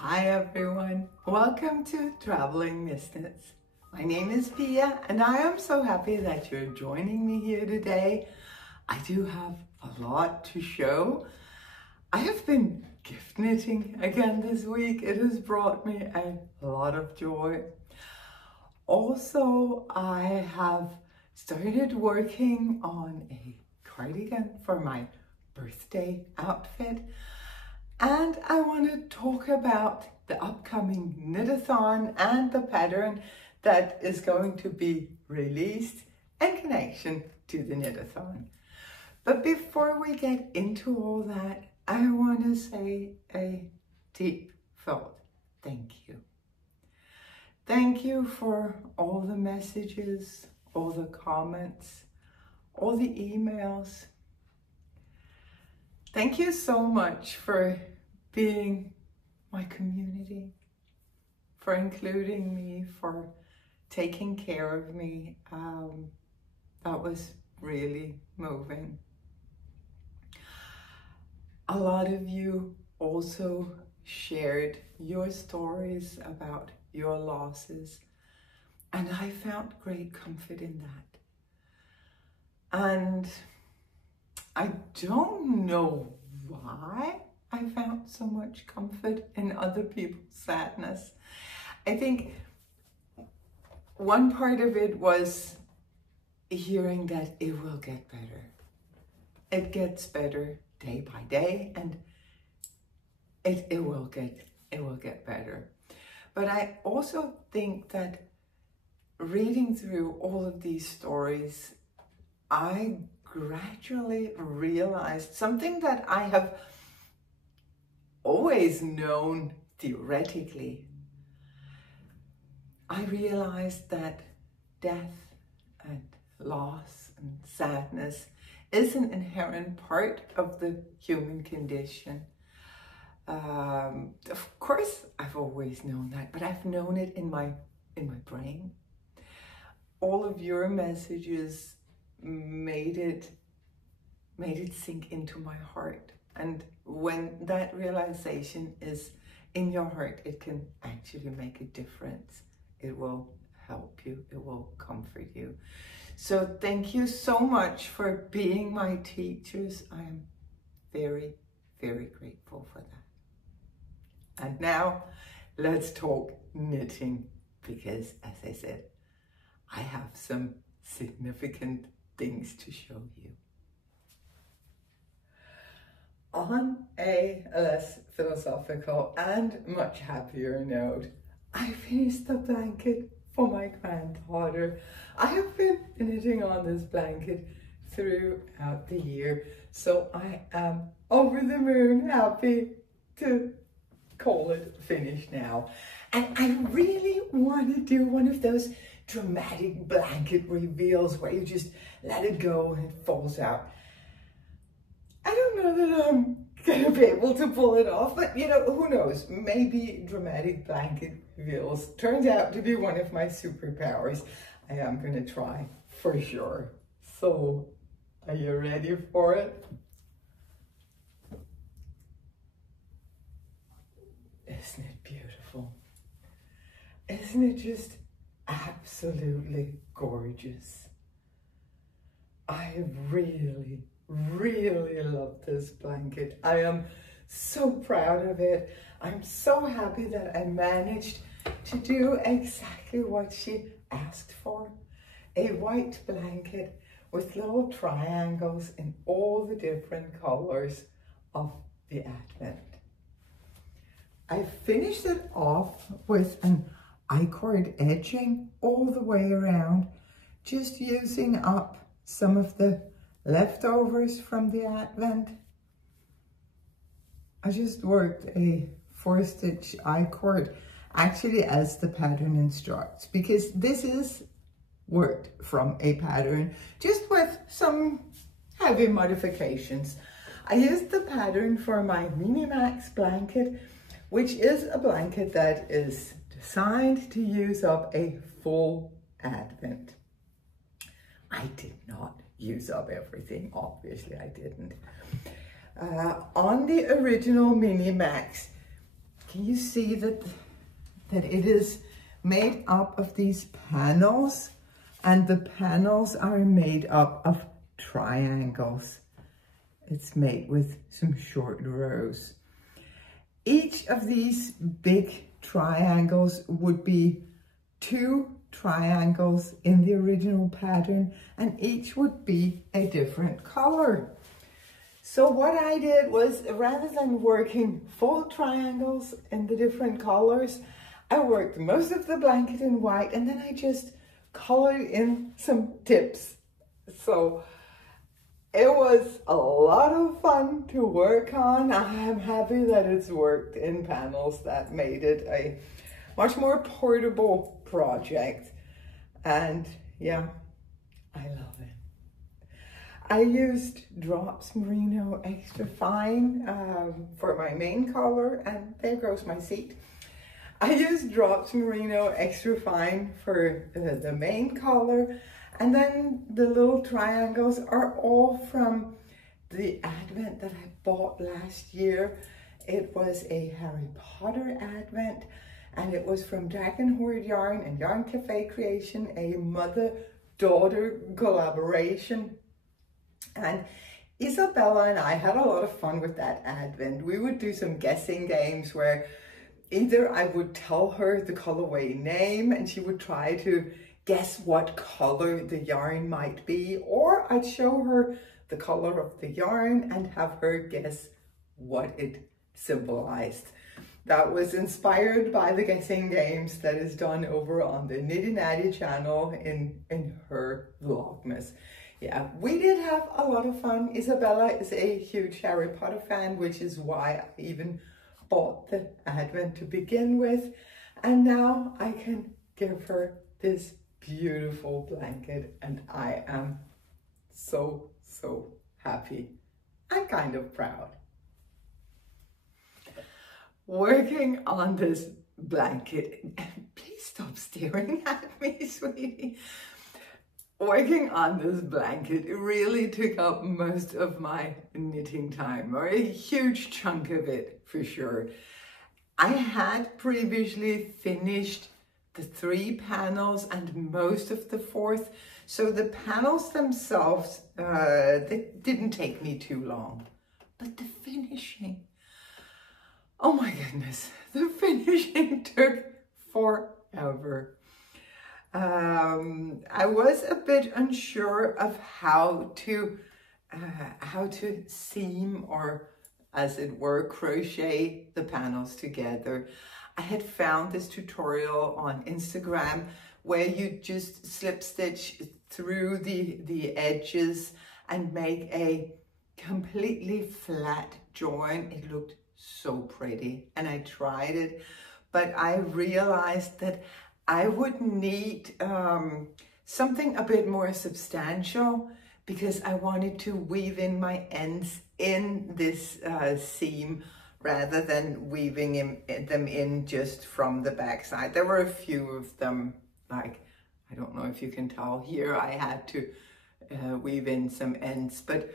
Hi everyone, welcome to Traveling Misknits. My name is Pia and I am so happy that you're joining me here today. I do have a lot to show. I have been gift knitting again this week. It has brought me a lot of joy. Also, I have started working on a cardigan for my birthday outfit. And I want to talk about the upcoming knit-a-thon and the pattern that is going to be released in connection to the knit-a-thon. But before we get into all that, I want to say a deep felt thank you. Thank you for all the messages, all the comments, all the emails. Thank you so much for being my community, for including me, for taking care of me. That was really moving. A lot of you also shared your stories about your losses, and I found great comfort in that. And I don't know why I found so much comfort in other people's sadness. I think one part of it was hearing that it will get better. It gets better day by day, and it will get better. But I also think that reading through all of these stories, I gradually realized something that I have always known theoretically. I realized that death and loss and sadness is an inherent part of the human condition. Of course, I've always known that, but I've known it in my brain. All of your messages made it sink into my heart. And when that realization is in your heart, it can actually make a difference. It will help you, it will comfort you. So thank you so much for being my teachers. I am very, very grateful for that. And now let's talk knitting, because as I said, I have some significant things to show you. On a less philosophical and much happier note, I finished the blanket for my granddaughter. I have been knitting on this blanket throughout the year, so I am over the moon happy to call it finished now. And I really want to do one of those dramatic blanket reveals where you just let it go and it falls out. I don't know that I'm gonna be able to pull it off, but you know, who knows? Maybe dramatic blanket reveals turns out to be one of my superpowers. I am gonna try for sure. So, are you ready for it? Isn't it beautiful? Isn't it just absolutely gorgeous? I really love this blanket. I am so proud of it. I'm so happy that I managed to do exactly what she asked for. A white blanket with little triangles in all the different colors of the Advent. I finished it off with an I-cord edging all the way around, just using up some of the leftovers from the Advent. I just worked a 4-stitch I-cord actually as the pattern instructs, because this is worked from a pattern just with some heavy modifications. I used the pattern for my Mini Max blanket, which is a blanket that is designed to use up a full Advent. I did not use up everything, obviously I didn't. On the original Mini Max, Can you see that it is made up of these panels, and the panels are made up of triangles. It's made with some short rows. Each of these big triangles would be 2 triangles in the original pattern, and each would be a different color. So what I did was, rather than working full triangles in the different colors, I worked most of the blanket in white, and then I just colored in some tips. So it was a lot of fun to work on. I am happy that it's worked in panels. That made it a much more portable project. And yeah, I love it. I used Drops Merino Extra Fine for my main color, and there goes my seat. I used Drops Merino Extra Fine for the main color, and then the little triangles are all from the advent that I bought last year. It was a Harry Potter advent, and it was from Dragon Hoard Yarn and Yarn Cafe Creation, a mother-daughter collaboration. And Isabella and I had a lot of fun with that advent. We would do some guessing games where either I would tell her the colorway name and she would try to guess what color the yarn might be, or I'd show her the color of the yarn and have her guess what it symbolized. That was inspired by the guessing games that is done over on the Nitty Natty channel in her Vlogmas. Yeah, we did have a lot of fun. Isabella is a huge Harry Potter fan, which is why I even bought the advent to begin with. And now I can give her this beautiful blanket, and I am so, so happy. I'm kind of proud. Working on this blanket, please stop staring at me, sweetie. Working on this blanket really took up most of my knitting time, or a huge chunk of it for sure. I had previously finished the 3 panels and most of the 4th, so the panels themselves, they didn't take me too long. But the finishing, oh my goodness, the finishing took forever. I was a bit unsure of how to seam, or as it were, crochet the panels together. I had found this tutorial on Instagram where you just slip stitch through the edges and make a completely flat join. It looked so pretty, and I tried it, but I realized that I would need something a bit more substantial, because I wanted to weave in my ends in this seam rather than weaving them in just from the back side. There were a few of them, like, I don't know if you can tell here, I had to weave in some ends, but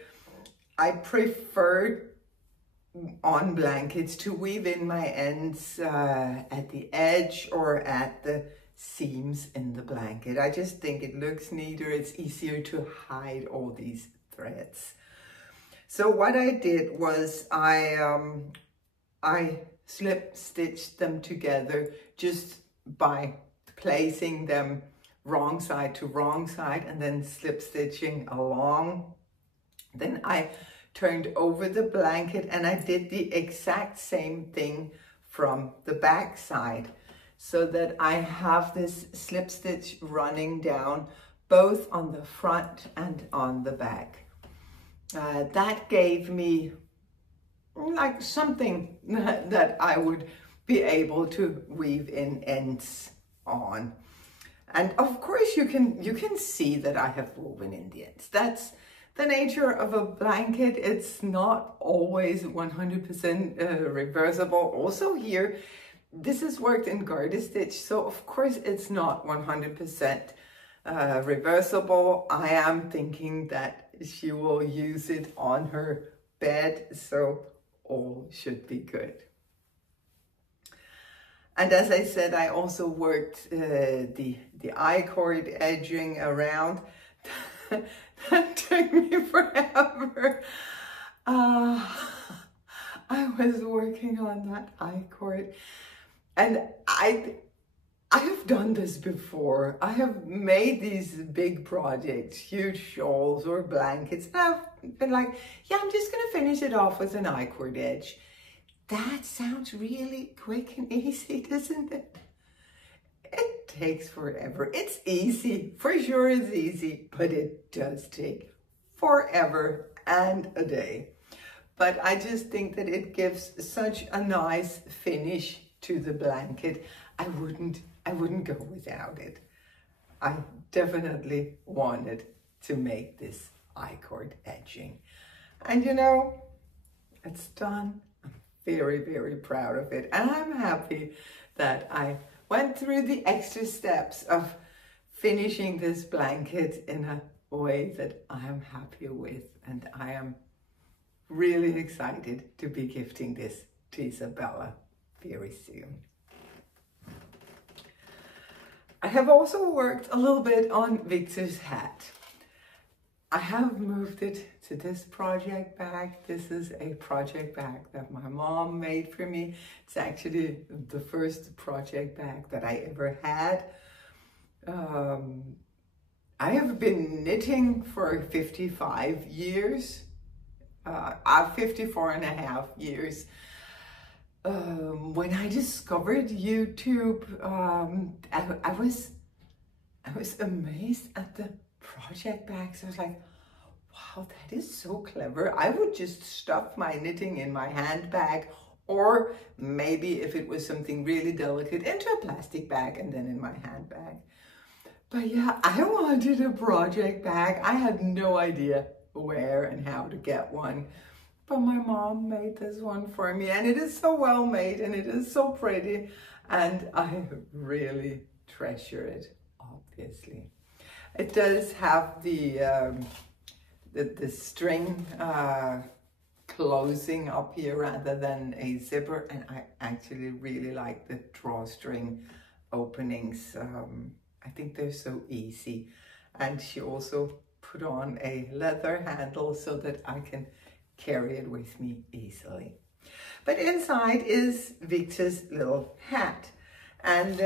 I preferred on blankets to weave in my ends at the edge or at the seams in the blanket. I just think it looks neater. It's easier to hide all these threads. So what I did was I slip stitched them together just by placing them wrong side to wrong side and then slip stitching along. Then I turned over the blanket and I did the exact same thing from the back side, so that I have this slip stitch running down both on the front and on the back. That gave me like something that I would be able to weave in ends on. And of course you can see that I have woven in the ends. That's the nature of a blanket. It's not always 100% reversible. Also here, this is worked in garter stitch, so of course it's not 100% reversible. I am thinking that she will use it on her bed, so all should be good. And as I said, I also worked the I-cord edging around. That took me forever. I was working on that I-cord, and I have done this before. I have made these big projects, huge shawls or blankets, and I've been like, yeah, I'm just gonna finish it off with an I-cord edge. That sounds really quick and easy, doesn't it? It takes forever. It's easy, for sure it's easy, but it does take forever and a day. But I just think that it gives such a nice finish to the blanket. I wouldn't go without it. I definitely wanted to make this I-cord edging. And you know, it's done. I'm very, very proud of it. And I'm happy that I went through the extra steps of finishing this blanket in a way that I am happy with. And I am really excited to be gifting this to Isabella very soon. I have also worked a little bit on Victor's hat. I have moved it to this project bag. This is a project bag that my mom made for me. It's actually the first project bag that I ever had. I have been knitting for 55 years. 54 and a half years. When I discovered YouTube, I was amazed at the project bags. I was like, wow, that is so clever. I would just stuff my knitting in my handbag, or maybe if it was something really delicate, into a plastic bag and then in my handbag. But yeah, I wanted a project bag. I had no idea where and how to get one. But my mom made this one for me, and it is so well made and it is so pretty, and I really treasure it, obviously. It does have the string closing up here rather than a zipper, and I actually really like the drawstring openings. I think they're so easy. And she also put on a leather handle so that I can carry it with me easily. But inside is Victor's little hat. And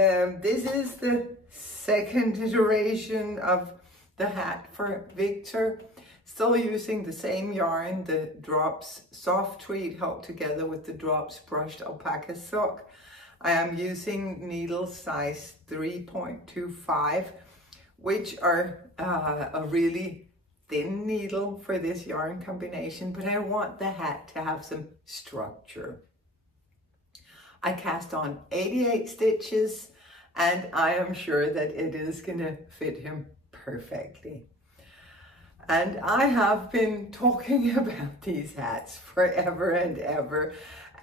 this is the second iteration of the hat for Victor. Still using the same yarn, the Drops Soft Tweed held together with the Drops Brushed Alpaca Silk. I am using needle size 3.25, which are a really thin needle for this yarn combination, but I want the hat to have some structure. I cast on 88 stitches, and I am sure that it is gonna fit him perfectly. And I have been talking about these hats forever and ever.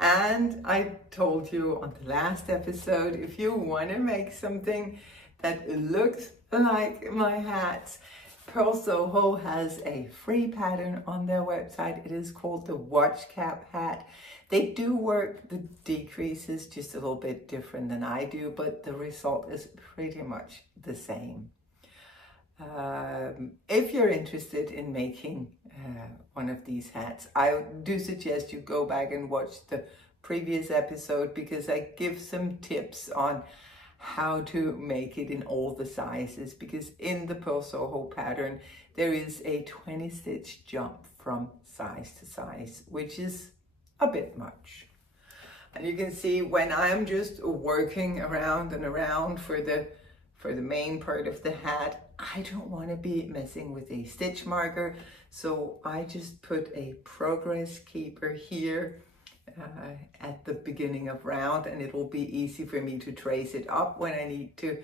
And I told you on the last episode, if you want to make something that looks like my hats, Pearl Soho has a free pattern on their website. It is called the Watch Cap hat. They do work the decreases just a little bit different than I do, but the result is pretty much the same. If you're interested in making one of these hats, I do suggest you go back and watch the previous episode, because I give some tips on how to make it in all the sizes, because in the Pearl Soho pattern there is a 20 stitch jump from size to size, which is a bit much. And you can see when I'm just working around and around for the main part of the hat, I don't want to be messing with a stitch marker, so I just put a progress keeper here at the beginning of round, and it will be easy for me to trace it up when I need to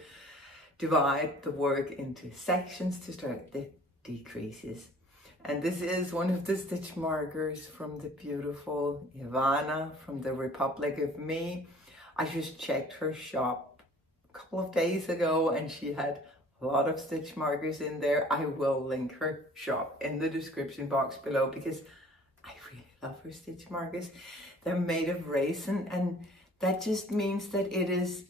divide the work into sections to start the decreases. And this is one of the stitch markers from the beautiful Ivana from the Republic of Me. I just checked her shop a couple of days ago, and she had a lot of stitch markers in there. I will link her shop in the description box below, because I really love her stitch markers. They're made of resin, and That just means that it is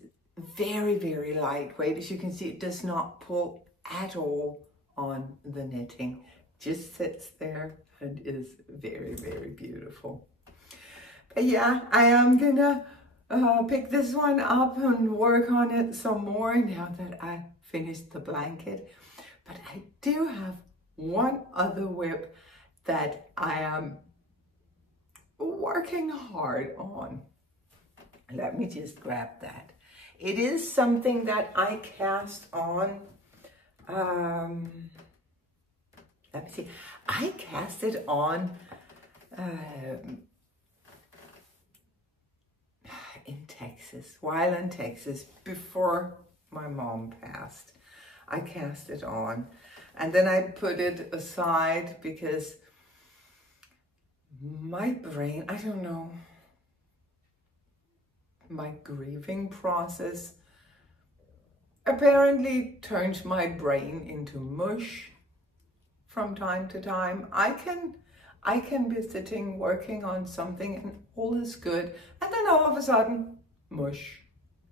very, very lightweight. As you can see, it does not pull at all on the knitting. Just sits there and is very, very beautiful. But yeah, I am gonna pick this one up and work on it some more now that I finished the blanket. But I do have one other whip that I am working hard on. Let me just grab that. It is something that I cast on, let me see, I cast it on in Texas, while in Texas, before my mom passed. I cast it on and then I put it aside because my brain, I don't know, my grieving process apparently turned my brain into mush from time to time. I can be sitting working on something and all is good, and then all of a sudden, mush.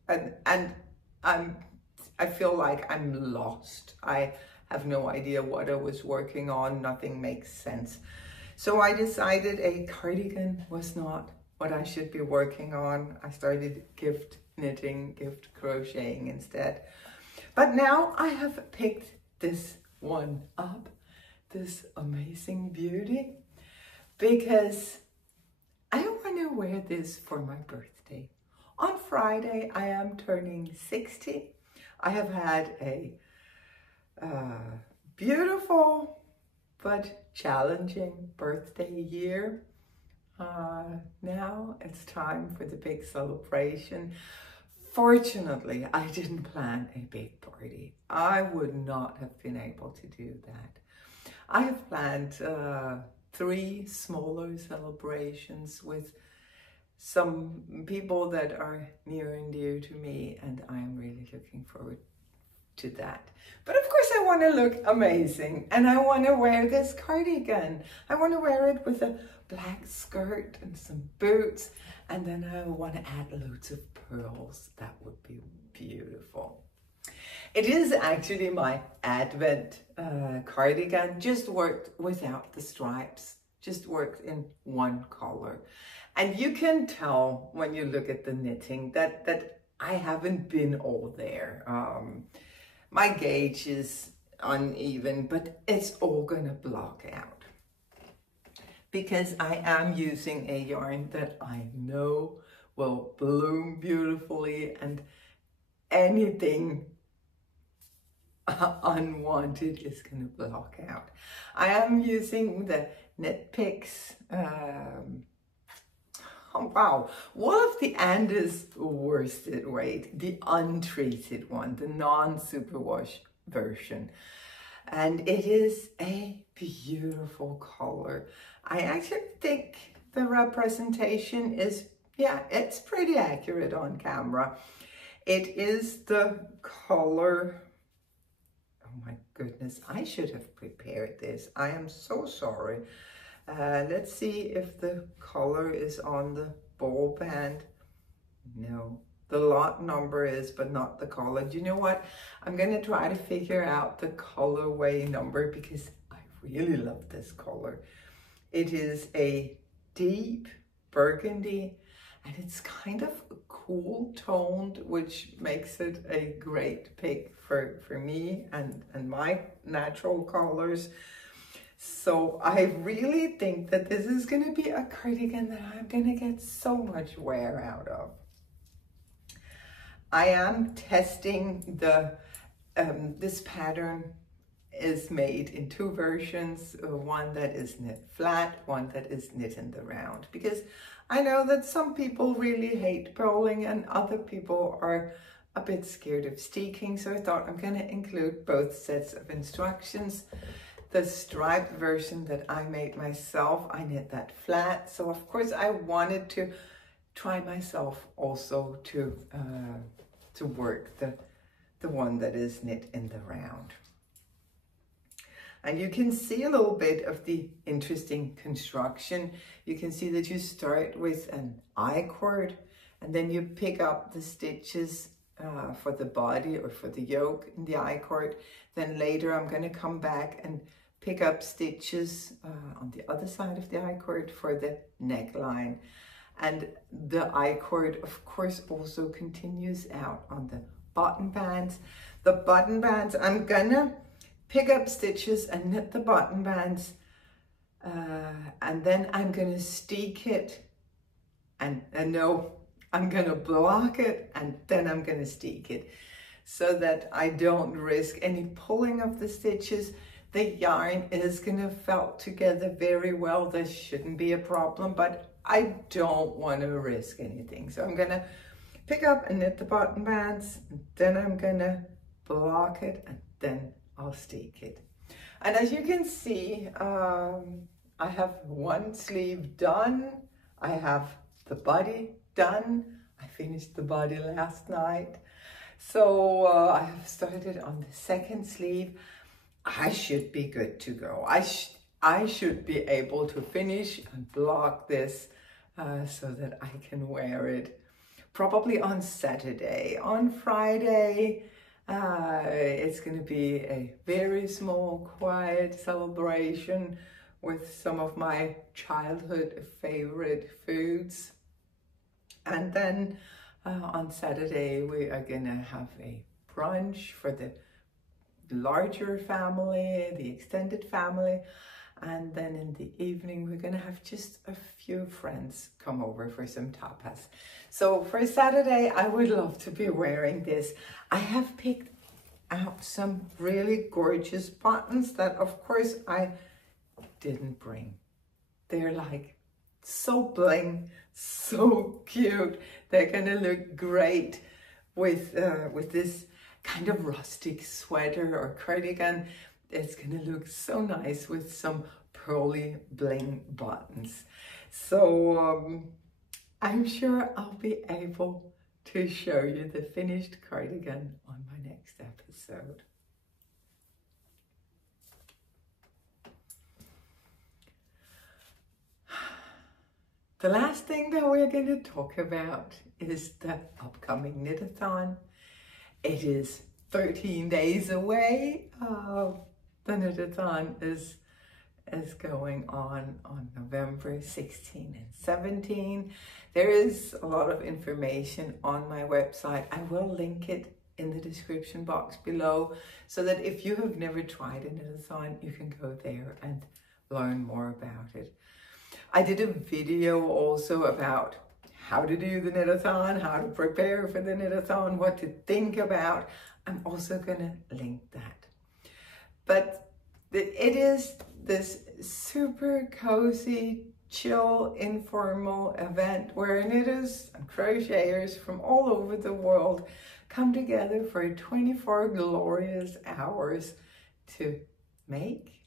And I feel like I'm lost. I have no idea what I was working on. Nothing makes sense. So I decided a cardigan was not what I should be working on. I started gift knitting, gift crocheting instead. But now I have picked this one up, this amazing beauty, because I want to wear this for my birthday. On Friday, I am turning 60. I have had a beautiful but challenging birthday year. Now it's time for the big celebration. Fortunately, I didn't plan a big party. I would not have been able to do that. I have planned 3 smaller celebrations with some people that are near and dear to me, and I am really looking forward to that. But of course I want to look amazing, and I want to wear this cardigan. I want to wear it with a black skirt and some boots, and then I want to add loads of pearls. That would be beautiful. It is actually my Advent cardigan, just worked without the stripes, just worked in one color. And you can tell when you look at the knitting that I haven't been all there. My gauge is uneven, but it's all gonna block out, because I am using a yarn that I know will bloom beautifully, and anything unwanted is going to block out. I am using the Knit Picks, oh wow, Wool of the Andes worsted weight, the untreated one, the non-superwash version. And it is a beautiful color. I actually think the representation is, yeah, it's pretty accurate on camera. It is the color, oh my goodness, I should have prepared this. I am so sorry. Let's see if the color is on the ball band. No, the lot number is, but not the color. Do you know what? I'm going to try to figure out the colorway number, because I really love this color. It is a deep burgundy, and it's kind of cool toned, which makes it a great pick for me and my natural colors. So I really think that this is going to be a cardigan that I'm going to get so much wear out of. I am testing the, this pattern is made in 2 versions, one that is knit flat, one that is knit in the round, because I know that some people really hate purling and other people are a bit scared of steeking, so I thought I'm going to include both sets of instructions. The striped version that I made myself, I knit that flat, so of course I wanted to try myself also to work the one that is knit in the round. And you can see a little bit of the interesting construction. You can see that you start with an I cord, and then you pick up the stitches for the body or for the yoke in the I-cord. Then later I'm going to come back and pick up stitches on the other side of the I-cord for the neckline. And the I-cord, of course, also continues out on the button bands. The button bands, I'm gonna pick up stitches and knit the button bands, and then I'm gonna steek it, and no, I'm gonna block it, and then I'm gonna steek it, so that I don't risk any pulling of the stitches. The yarn is gonna felt together very well. There shouldn't be a problem, but I don't want to risk anything. So I'm gonna pick up and knit the button bands, and then I'm gonna block it, and then I'll steek it. And as you can see, I have one sleeve done. I have the body done. I finished the body last night. So I have started on the second sleeve. I should be good to go. I should be able to finish and block this so that I can wear it probably on Saturday. On Friday, it's going to be a very small, quiet celebration with some of my childhood favorite foods. And then on Saturday, we are going to have a brunch for the larger family, the extended family. And then in the evening, we're going to have just a few friends come over for some tapas. So for Saturday, I would love to be wearing this. I have picked out some really gorgeous buttons that, of course, I didn't bring. They're like so bling, so cute. They're going to look great with this kind of rustic sweater or cardigan. It's going to look so nice with some pearly bling buttons. So I'm sure I'll be able to show you the finished cardigan on my next episode. The last thing that we're going to talk about is the upcoming knit-a-thon. It is 13 days away. The knit-a-thon is going on November 16 and 17. There is a lot of information on my website. I will link it in the description box below, so that if you have never tried a knit-a-thon, you can go there and learn more about it. I did a video also about how to do the knit-a-thon, how to prepare for the knit-a-thon, what to think about. I'm also going to link that. But it is this super cozy, chill, informal event where knitters and crocheters from all over the world come together for 24 glorious hours to make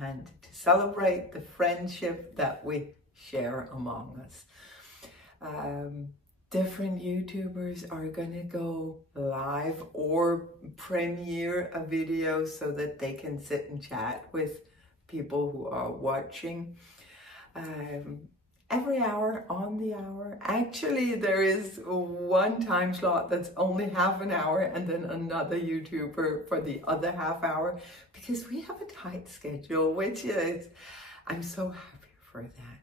and to celebrate the friendship that we share among us. Different YouTubers are gonna go live or premiere a video so that they can sit and chat with people who are watching. Every hour, on the hour. Actually, there is one time slot that's only half an hour, and then another YouTuber for the other half hour, because we have a tight schedule, which is, I'm so happy for that.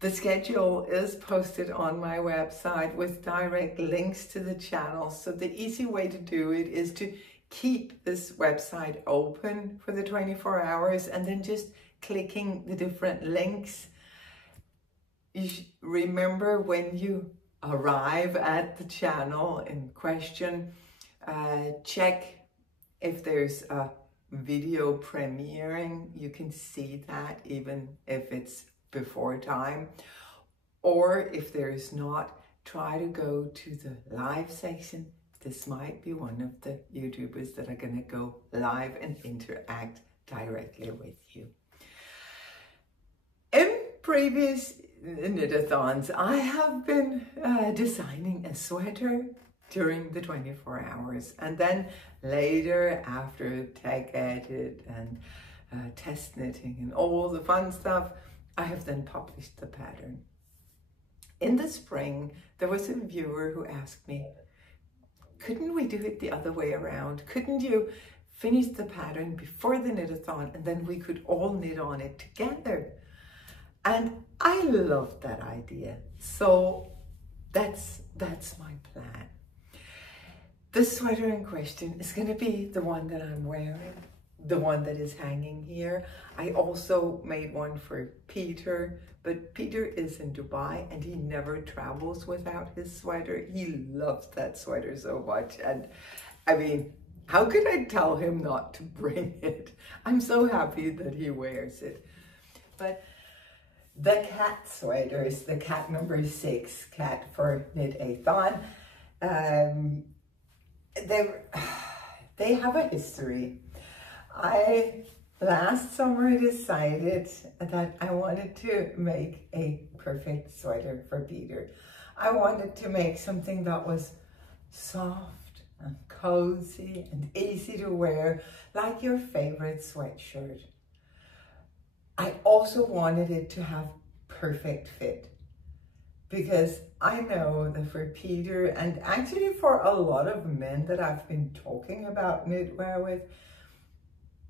The schedule is posted on my website with direct links to the channel. So the easy way to do it is to keep this website open for the 24 hours and then just clicking the different links. You remember, when you arrive at the channel in question, check if there's a video premiering. You can see that even if it's before time, or if there is not, try to go to the live section. This might be one of the YouTubers that are going to go live and interact directly with you. In previous knit-a-thons, I have been designing a sweater during the 24 hours, and then later, after tag edit and test knitting and all the fun stuff, I have then published the pattern. In the spring, there was a viewer who asked me, couldn't we do it the other way around? Couldn't you finish the pattern before the knit-a-thon and then we could all knit on it together? And I loved that idea. So that's my plan. The sweater in question is going to be the one that I'm wearing, the one that is hanging here. I also made one for Peter, but Peter is in Dubai and he never travels without his sweater. He loves that sweater so much. And I mean, how could I tell him not to bring it? I'm so happy that he wears it. But the cat sweaters, the cat number 6, cat for Knit-a-thon, they have a history. Last summer decided that I wanted to make a perfect sweater for Peter. I wanted to make something that was soft and cozy and easy to wear, like your favorite sweatshirt. I also wanted it to have perfect fit, because I know that for Peter, and actually for a lot of men that I've been talking about knitwear with,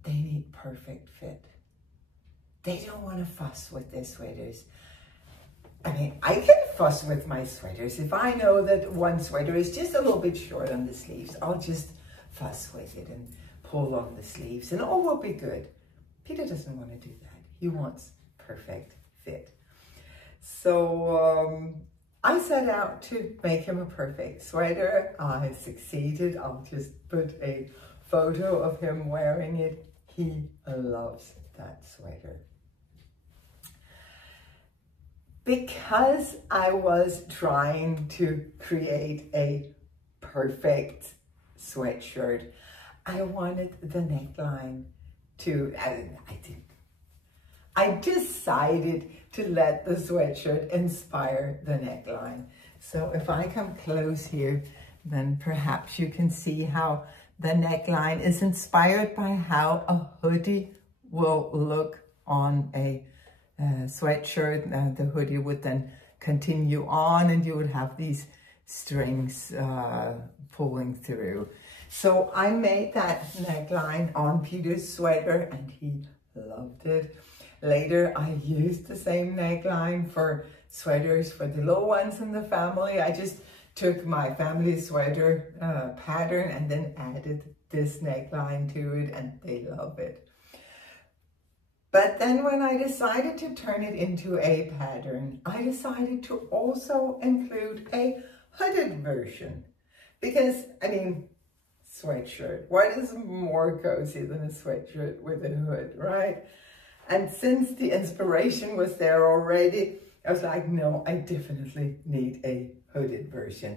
they need perfect fit. They don't want to fuss with their sweaters. I mean, I can fuss with my sweaters. If I know that one sweater is just a little bit short on the sleeves, I'll just fuss with it and pull on the sleeves and all will be good. Peter doesn't want to do that. He wants perfect fit. So I set out to make him a perfect sweater. I succeeded. I'll just put a photo of him wearing it. He loves that sweater. Because I was trying to create a perfect sweatshirt, I wanted the neckline to, I decided to let the sweatshirt inspire the neckline. So if I come close here, then perhaps you can see how the neckline is inspired by how a hoodie will look on a sweatshirt. The hoodie would then continue on and you would have these strings pulling through. So I made that neckline on Peter's sweater and he loved it. Later, I used the same neckline for sweaters for the little ones in the family. I just took my family sweater pattern and then added this neckline to it, and they love it. But then when I decided to turn it into a pattern, I decided to also include a hooded version. Because, I mean, sweatshirt, what is more cozy than a sweatshirt with a hood, right? And since the inspiration was there already, I was like, no, I definitely need a hooded version.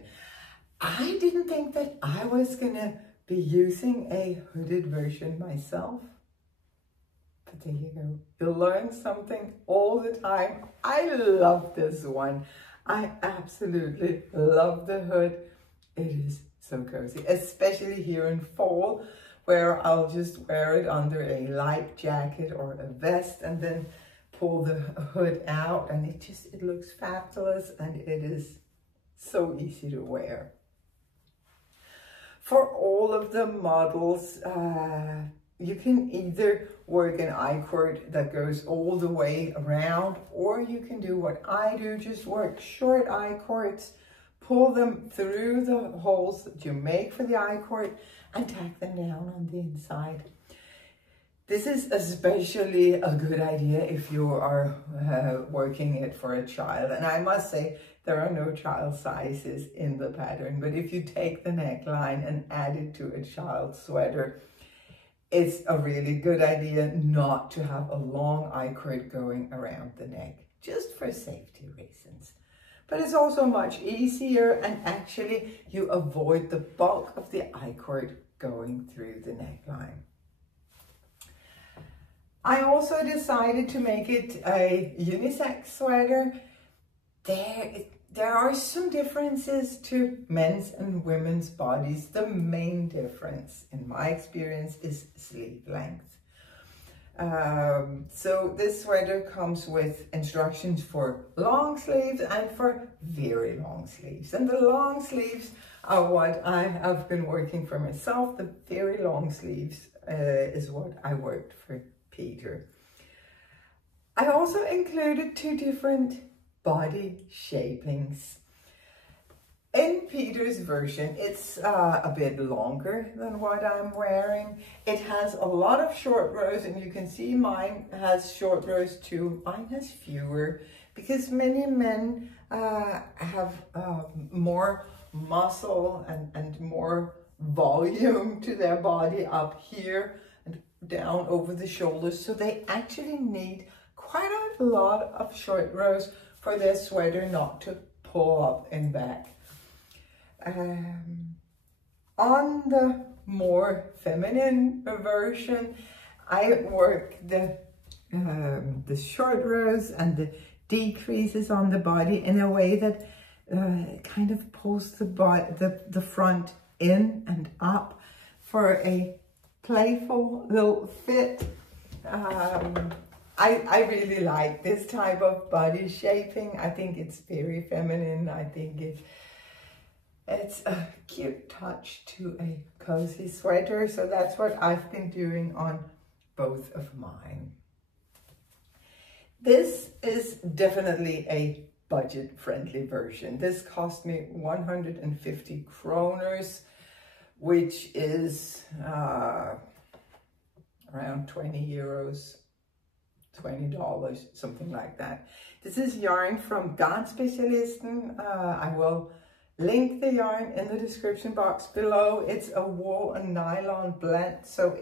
I didn't think that I was gonna be using a hooded version myself. But there you go. You learn something all the time. I love this one. I absolutely love the hood. It is so cozy, especially here in fall, where I'll just wear it under a light jacket or a vest and then pull the hood out, and it looks fabulous and it is so easy to wear. For all of the models, you can either work an I-cord that goes all the way around, or you can do what I do, just work short I-cords, pull them through the holes that you make for the I-cord and tack them down on the inside. This is especially a good idea if you are working it for a child. And I must say, there are no child sizes in the pattern, but if you take the neckline and add it to a child's sweater, it's a really good idea not to have a long I-cord going around the neck, just for safety reasons. But it's also much easier, and actually you avoid the bulk of the I-cord going through the neckline. I also decided to make it a unisex sweater. There are some differences to men's and women's bodies. The main difference, in my experience, is sleeve length. So this sweater comes with instructions for long sleeves and for very long sleeves. And the long sleeves are what I have been working for myself. The very long sleeves is what I worked for Peter. I also included 2 different body shapings. In Peter's version, it's a bit longer than what I'm wearing. It has a lot of short rows, and you can see mine has short rows too. Mine has fewer because many men have more muscle and more volume to their body up here and down over the shoulders. So they actually need quite a lot of short rows for their sweater not to pull up and back. On the more feminine version, I work the short rows and the decreases on the body in a way that kind of pulls the front in and up for a playful little fit. I really like this type of body shaping. I think it's very feminine. I think it's a cute touch to a cozy sweater. So that's what I've been doing on both of mine. This is definitely a budget-friendly version. This cost me 150 kroners, which is around 20 euros, $20, something like that. This is yarn from Garnspecialisten. I will link the yarn in the description box below. It's a wool and nylon blend, so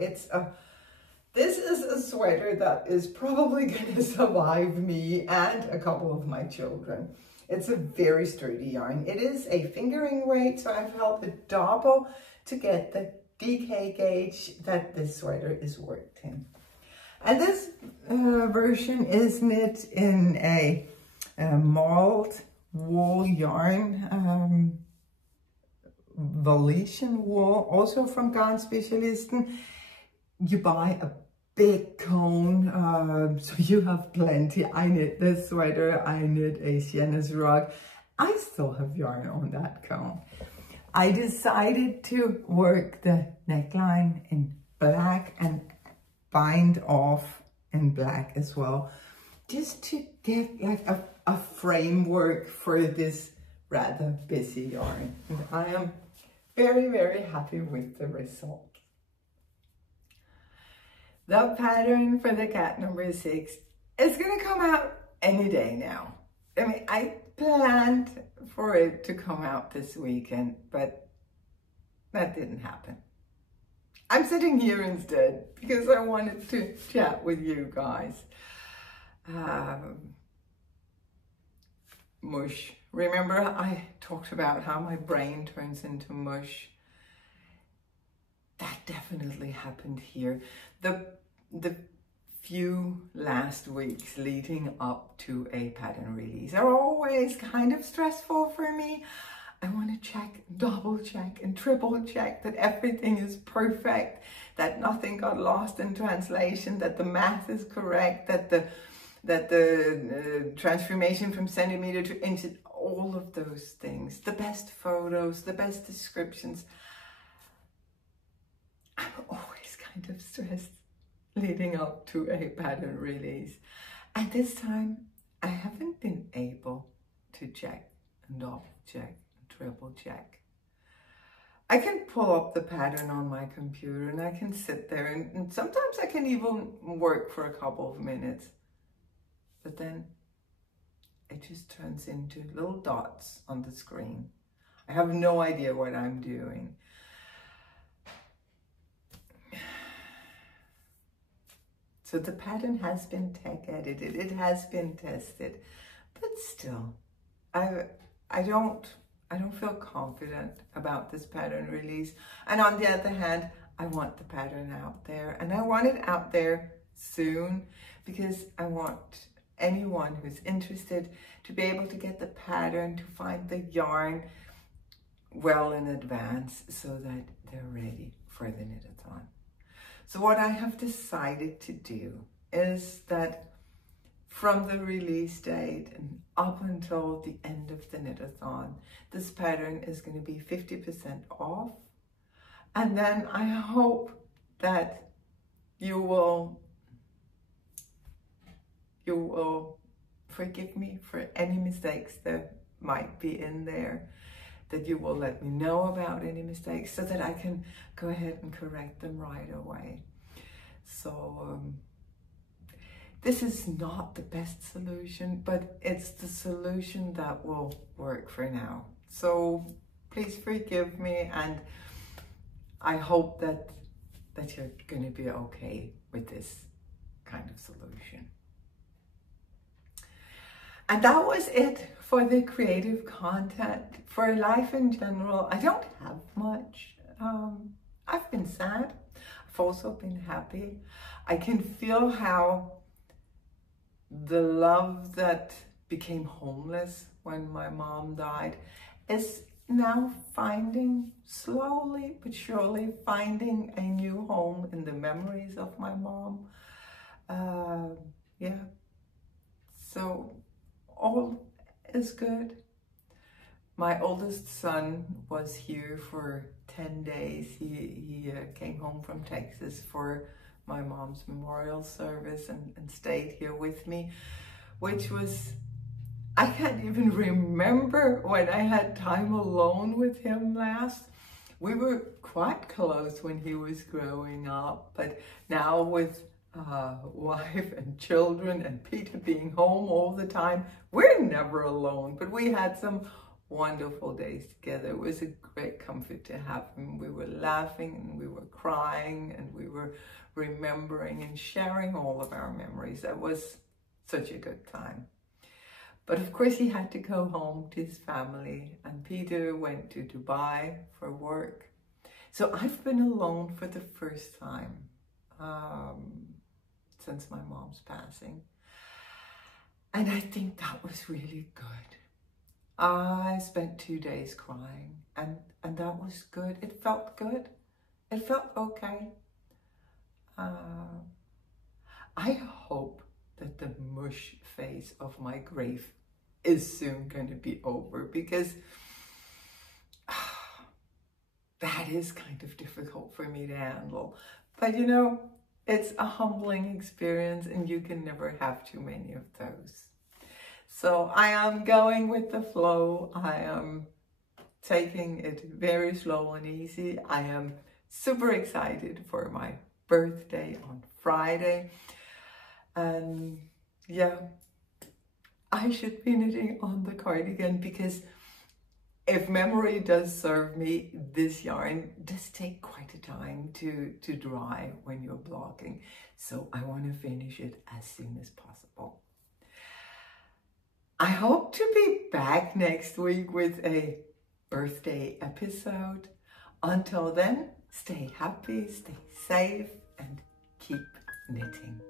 this is a sweater that is probably going to survive me and a couple of my children. It's a very sturdy yarn. It is a fingering weight, so I've held a double to get the DK gauge that this sweater is worked in. And this version is knit in a mold wool yarn, Valetian wool, also from Garnspecialisten. You buy a big cone, so you have plenty. I knit this sweater, I knit a Sienna's rug. I still have yarn on that cone. I decided to work the neckline in black and bind off in black as well, just to get like a framework for this rather busy yarn. And I am very, very happy with the result. The pattern for the cat number 6 is going to come out any day now. I mean, I planned for it to come out this weekend, but that didn't happen. I'm sitting here instead because I wanted to chat with you guys. Mush. Remember I talked about how my brain turns into mush? That definitely happened here. The few last weeks leading up to a pattern release are always kind of stressful for me. I want to check, double check and triple check that everything is perfect, that nothing got lost in translation, that the math is correct, that the transformation from centimeter to inch, all of those things, the best photos, the best descriptions. I'm always kind of stressed leading up to a pattern release. And this time I haven't been able to check and double check and triple check. I can pull up the pattern on my computer and I can sit there and sometimes I can even work for a couple of minutes. But then it just turns into little dots on the screen. I have no idea what I'm doing. So the pattern has been tech edited, it has been tested, but still, I don't feel confident about this pattern release. And on the other hand, I want the pattern out there, and I want it out there soon because I want anyone who's interested to be able to get the pattern, to find the yarn well in advance so that they're ready for the knit-a-thon. So what I have decided to do is that from the release date and up until the end of the knit-a-thon, this pattern is going to be 50% off. And then I hope that you will forgive me for any mistakes that might be in there, that you will let me know about any mistakes so that I can go ahead and correct them right away. So this is not the best solution, but it's the solution that will work for now. So please forgive me, and I hope that you're going to be okay with this kind of solution. And that was it for the creative content. For life in general, I don't have much. I've been sad. I've also been happy. I can feel how the love that became homeless when my mom died is now slowly but surely finding a new home in the memories of my mom. Yeah, so all is good. My oldest son was here for 10 days. He came home from Texas for my mom's memorial service and stayed here with me, which was, I can't even remember when I had time alone with him last. We were quite close when he was growing up, but now with wife and children and Peter being home all the time, we're never alone, but we had some wonderful days together. It was a great comfort to have him. We were laughing and we were crying and we were remembering and sharing all of our memories. That was such a good time. But of course he had to go home to his family, and Peter went to Dubai for work. So I've been alone for the first time since my mom's passing. And I think that was really good. I spent 2 days crying, and that was good. It felt good. It felt okay. I hope that the mush phase of my grief is soon going to be over, because that is kind of difficult for me to handle. But you know, it's a humbling experience and you can never have too many of those. So I am going with the flow. I am taking it very slow and easy. I am super excited for my birthday on Friday. And yeah, I should be knitting on the cardigan, because if memory does serve me, this yarn does take quite a time to dry when you're blocking. So I want to finish it as soon as possible. I hope to be back next week with a birthday episode. Until then, stay happy, stay safe, and keep knitting.